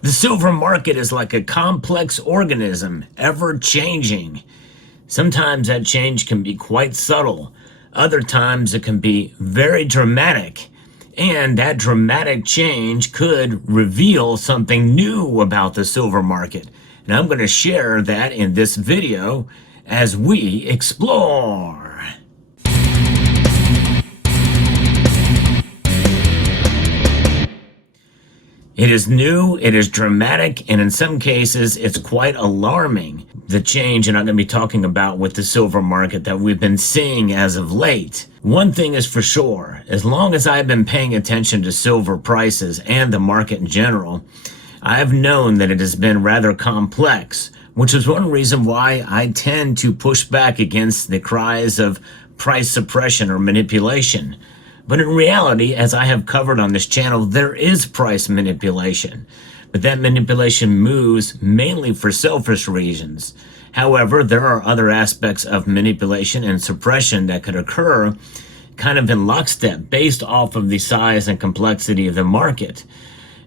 The silver market is like a complex organism, ever changing. Sometimes that change can be quite subtle. Other times it can be very dramatic. And that dramatic change could reveal something new about the silver market. And I'm going to share that in this video as we explore. It is new, it is dramatic, and in some cases, it's quite alarming. The change, and I'm going to be talking about with the silver market that we've been seeing as of late. One thing is for sure, as long as I've been paying attention to silver prices and the market in general, I've known that it has been rather complex, which is one reason why I tend to push back against the cries of price suppression or manipulation. But in reality, as I have covered on this channel, there is price manipulation. But that manipulation moves mainly for selfish reasons. However, there are other aspects of manipulation and suppression that could occur kind of in lockstep based off of the size and complexity of the market.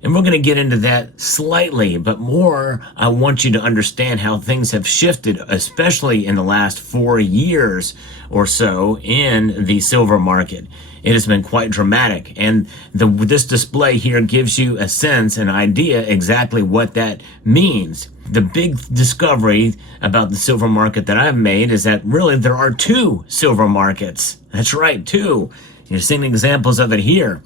And we're going to get into that slightly, but more, I want you to understand how things have shifted, especially in the last 4 years or so in the silver market. It has been quite dramatic, and this display here gives you a sense, an idea exactly what that means. The big discovery about the silver market that I've made is that really there are two silver markets. That's right, two. You're seeing examples of it here.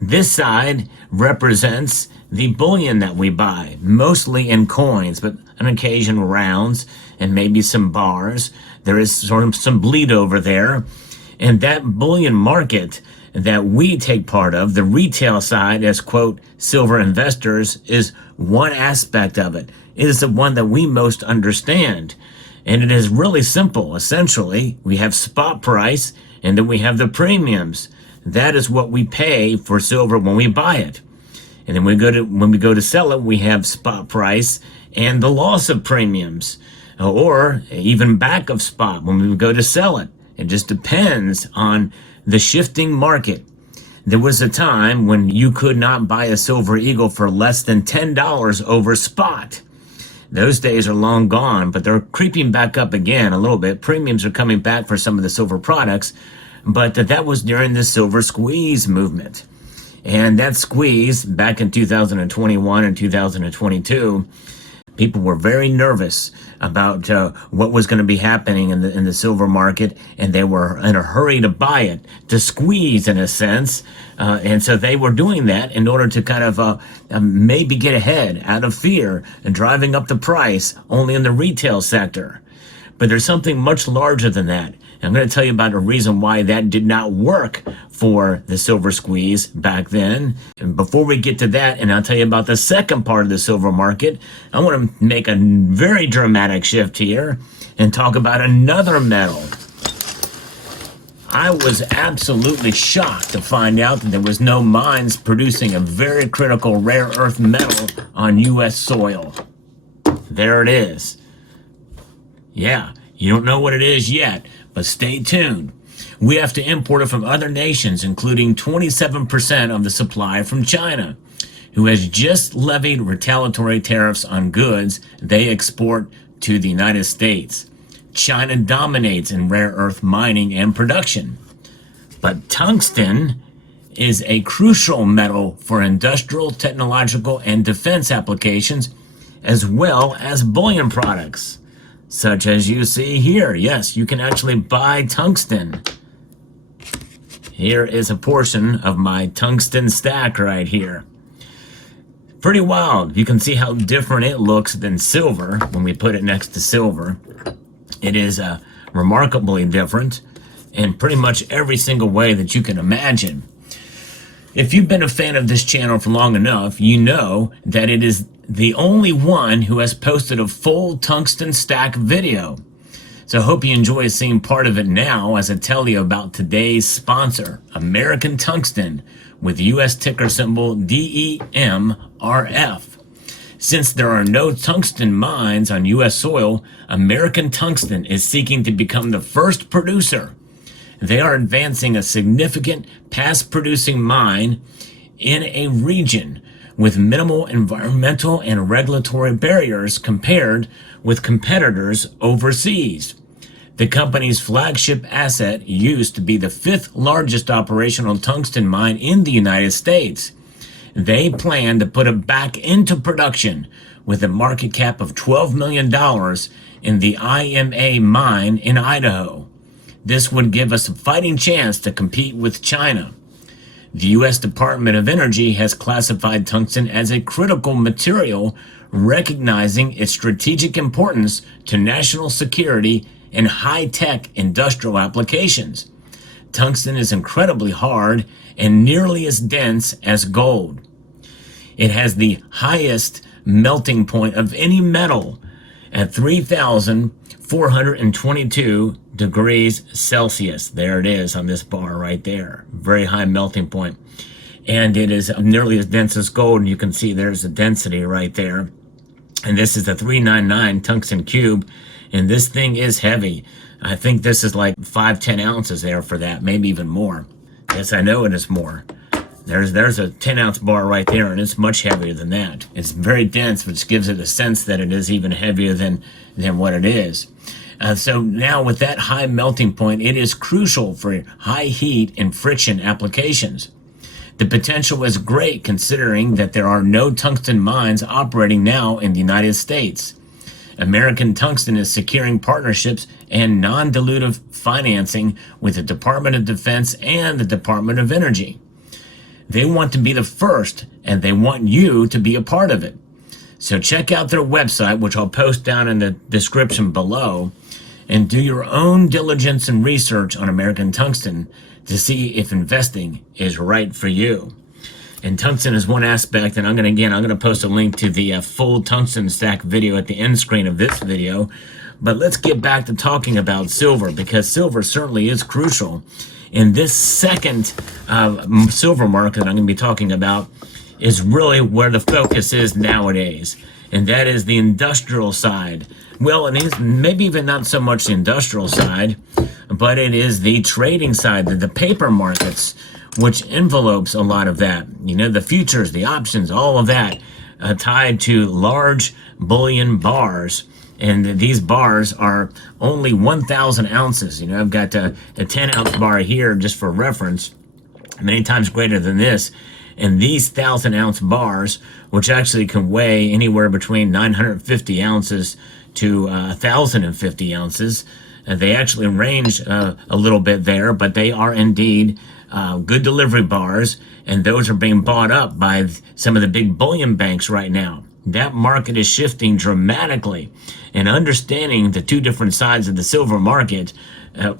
This side represents the bullion that we buy, mostly in coins, but on occasion rounds and maybe some bars. There is sort of some bleed over there. And that bullion market that we take part of, the retail side as, quote, silver investors, is one aspect of it. It is the one that we most understand. And it is really simple. Essentially, we have spot price and then we have the premiums. That is what we pay for silver when we buy it. And then when we go to sell it, we have spot price and the loss of premiums, or even back of spot when we go to sell it. It just depends on the shifting market. There was a time when you could not buy a silver eagle for less than $10 over spot. Those days are long gone, but they're creeping back up again a little bit. Premiums are coming back for some of the silver products, but that was during the silver squeeze movement. And that squeeze back in 2021 and 2022, people were very nervous about what was going to be happening in the silver market, and they were in a hurry to buy it, to squeeze in a sense. And so they were doing that in order to kind of maybe get ahead out of fear and driving up the price only in the retail sector. But there's something much larger than that. I'm going to tell you about a reason why that did not work for the silver squeeze back then. And before we get to that, and I'll tell you about the second part of the silver market, I want to make a very dramatic shift here and talk about another metal. I was absolutely shocked to find out that there was no mines producing a very critical rare earth metal on U.S. soil. There it is. Yeah, you don't know what it is yet, but stay tuned. We have to import it from other nations, including 27% of the supply from China, who has just levied retaliatory tariffs on goods they export to the United States. China dominates in rare earth mining and production. But tungsten is a crucial metal for industrial, technological, and defense applications, as well as bullion products, such as you see here. Yes, you can actually buy tungsten. Here is a portion of my tungsten stack right here. Pretty wild. You can see how different it looks than silver when we put it next to silver. It is remarkably different in pretty much every single way that you can imagine. If you've been a fan of this channel for long enough, you know that it is the only one who has posted a full tungsten stack video. So I hope you enjoy seeing part of it now as I tell you about today's sponsor, American Tungsten, with US ticker symbol DEMRF. Since there are no tungsten mines on US soil, American Tungsten is seeking to become the first producer. They are advancing a significant past-producing mine in a region with minimal environmental and regulatory barriers compared with competitors overseas. The company's flagship asset used to be the 5th largest operational tungsten mine in the United States. They plan to put it back into production with a market cap of $12 million in the IMA mine in Idaho. This would give us a fighting chance to compete with China. The U.S. Department of Energy has classified tungsten as a critical material, recognizing its strategic importance to national security and high-tech industrial applications. Tungsten is incredibly hard and nearly as dense as gold. It has the highest melting point of any metal at 3,422 degrees Celsius. There it is on this bar right there. Very high melting point. And it is nearly as dense as gold. And you can see there's a density right there. And this is the 399 tungsten cube. And this thing is heavy. I think this is like 5-10 ounces there for that, maybe even more. Yes, I know it is more. There's a 10-ounce bar right there, and it's much heavier than that. It's very dense, which gives it a sense that it is even heavier than what it is. So now with that high melting point, it is crucial for high heat and friction applications. The potential is great considering that there are no tungsten mines operating now in the United States. American Tungsten is securing partnerships and non-dilutive financing with the Department of Defense and the Department of Energy. They want to be the first, and they want you to be a part of it. So check out their website, which I'll post down in the description below, and do your own diligence and research on American Tungsten to see if investing is right for you. And tungsten is one aspect, and I'm going to post a link to the full tungsten stack video at the end screen of this video. But let's get back to talking about silver, because silver certainly is crucial. And this second silver market that I'm going to be talking about is really where the focus is nowadays, and that is the industrial side. Well, it is maybe even not so much the industrial side, but it is the trading side, the paper markets, which envelopes a lot of that. You know, the futures, the options, all of that tied to large bullion bars. And these bars are only 1,000 ounces. You know, I've got a 10-ounce bar here just for reference, many times greater than this. And these 1,000-ounce bars, which actually can weigh anywhere between 950 ounces to 1,050 ounces, they actually range a little bit there, but they are indeed good delivery bars, and those are being bought up by some of the big bullion banks right now. That market is shifting dramatically, and understanding the two different sides of the silver market,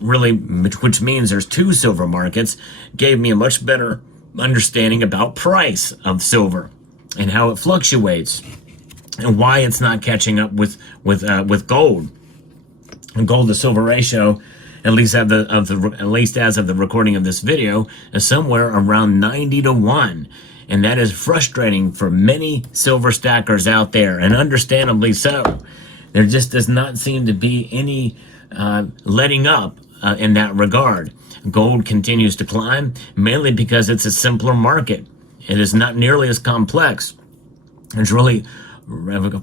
which means there's two silver markets, gave me a much better understanding about price of silver and how it fluctuates and why it's not catching up with gold. And gold to silver ratio, at least as of the recording of this video, is somewhere around 90 to 1. And that is frustrating for many silver stackers out there, and understandably so. There just does not seem to be any letting up in that regard. Gold continues to climb, mainly because it's a simpler market. It is not nearly as complex. There's really,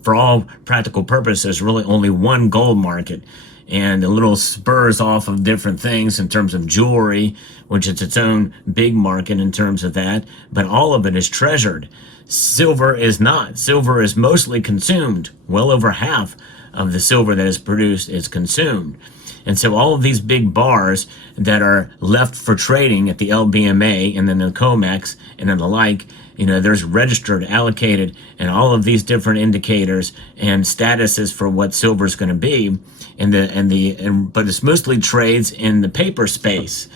for all practical purposes, really only one gold market. And a little spurs off of different things in terms of jewelry, which is its own big market in terms of that, but all of it is treasured. Silver is not. Silver is mostly consumed. Well over half of the silver that is produced is consumed. And so all of these big bars that are left for trading at the LBMA and then the COMEX and then the like, you know, there's registered, allocated, and all of these different indicators and statuses for what silver is going to be. But it's mostly trades in the paper space.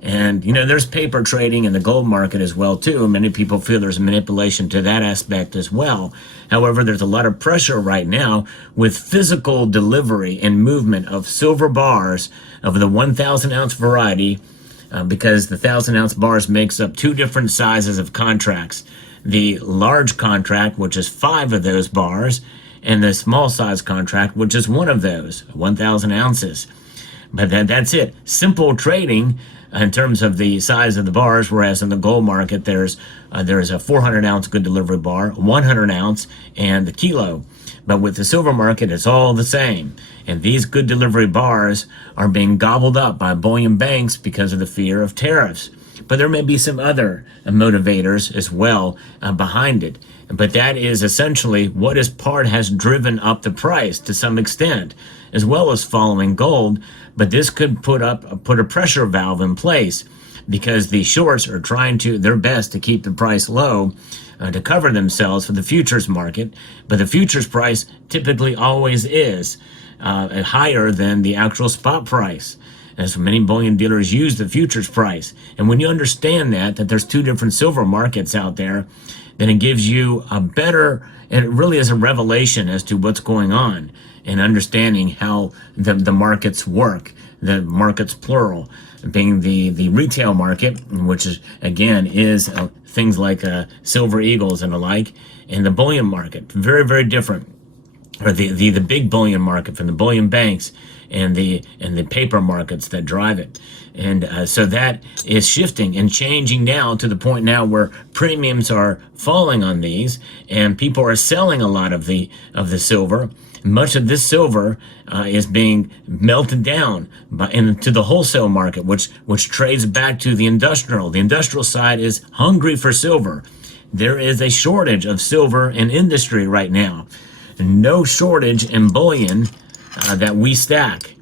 And, you know, there's paper trading in the gold market as well, too. Many people feel there's manipulation to that aspect as well. However, there's a lot of pressure right now with physical delivery and movement of silver bars of the 1,000-ounce variety, because the 1,000-ounce bars makes up two different sizes of contracts. The large contract, which is 5 of those bars, and the small size contract, which is 1 of those, 1,000 ounces. But that's it. Simple trading in terms of the size of the bars, whereas in the gold market, there's a 400 ounce good delivery bar, 100 ounce, and the kilo. But with the silver market, it's all the same. And these good delivery bars are being gobbled up by bullion banks because of the fear of tariffs. But there may be some other motivators as well behind it. But that is essentially what has driven up the price to some extent, as well as following gold. But this could put a pressure valve in place, because the shorts are trying their best to keep the price low to cover themselves for the futures market. But the futures price typically always is higher than the actual spot price. And so many bullion dealers use the futures price. And when you understand that there's two different silver markets out there, then it gives you and it really is a revelation as to what's going on, and understanding how the markets work, the markets plural, being the retail market, which is things like silver eagles and the like, and the bullion market, very, very different. Or the big bullion market from the bullion banks and the paper markets that drive it. And so that is shifting and changing now to the point now where premiums are falling on these, and people are selling a lot of the silver. Much of this silver is being melted down into the wholesale market, which trades back to the industrial. The industrial side is hungry for silver. There is a shortage of silver in industry right now. No shortage in bullion that we stack.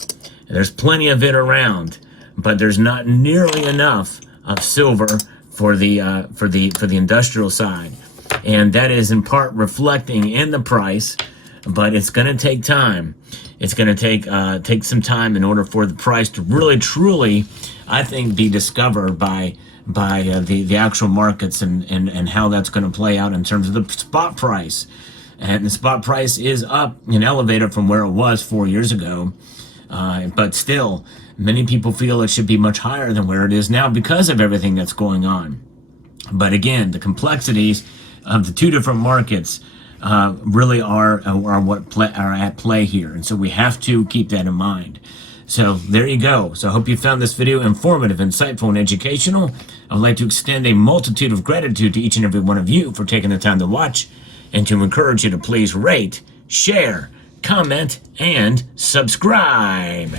There's plenty of it around, but there's not nearly enough of silver for the industrial side, and that is in part reflecting in the price. But it's going to take time. It's going to take some time in order for the price to really, truly, I think, be discovered by the actual markets and how that's going to play out in terms of the spot price. And the spot price is up and elevated from where it was 4 years ago. But still, many people feel it should be much higher than where it is now because of everything that's going on. But again, the complexities of the two different markets really are at play here. And so we have to keep that in mind. So there you go. So I hope you found this video informative, insightful, and educational. I would like to extend a multitude of gratitude to each and every one of you for taking the time to watch, and to encourage you to please rate, share, comment, and subscribe.